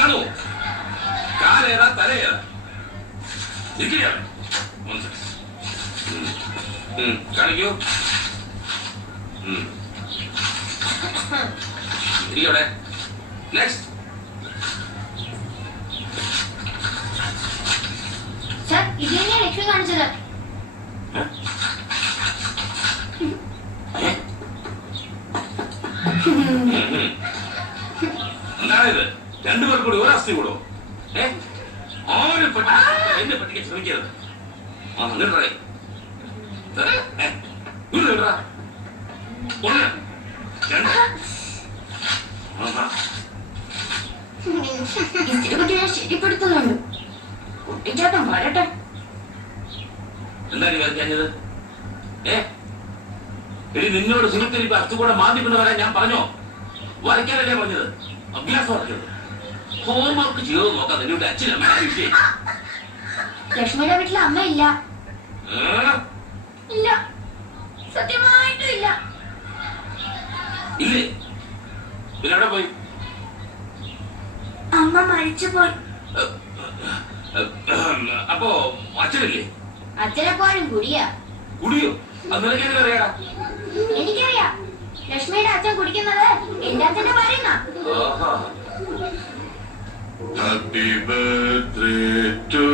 കാണുമോ? കാലേതാ തലയേതാ? ഇരിക്കുകയാണ്. കാണിക്കൂ. ഇരിക്കവിടെ. നെക്സ്റ്റ്. സർ, ഇത് തന്നെയാണ് ലക്ഷ്മി കാണിച്ചത്. എന്താണിത്? രണ്ടുപേർ കൂടി ഒരു അസ്ഥി കൂടോ? ആരും എന്നെ പറ്റിക്കാൻ ശ്രമിക്കരുത്. ശരിപ്പെടുത്തുന്നുണ്ട്. കുട്ടിച്ചേട്ടൻ വരട്ടെ. എന്താ നീ വരയ്ക്കാഞ്ഞത്? ഇനി നിന്നോട് സുഹൃത്തിൽ ഇപ്പൊ അസുകൂടെ മാന്തിക്കൊണ്ട് വരാൻ ഞാൻ പറഞ്ഞോ? വരയ്ക്കാനല്ലേ പറഞ്ഞത്? അഭ്യാസം വരയ്ക്കരുത്. ഹോംവർക്ക് ചെയ്ത് നോക്കാം. നിന്നോട് അച്ഛനും അമ്മ ലക്ഷ്മിയുടെ വീട്ടിൽ അമ്മ ഇല്ല. ഇല്ല, സത്യമായിട്ടും ഇല്ല. ഇല്ലേ? പിന്നെ എവിടെ പോയി? അമ്മ മരിച്ചു പോയി. അപ്പോ അച്ഛനില്ലേ? അച്ഛനെപ്പോഴും കുടിയാ. കുടിയോ? അത് നിനക്കെങ്ങനെ അറിയാടാ? എനിക്കറിയാം. ലക്ഷ്മിയുടെ അച്ഛൻ കുടിക്കുന്നത് എന്റെ അച്ഛന്റെ പറയുന്ന. Happy birthday to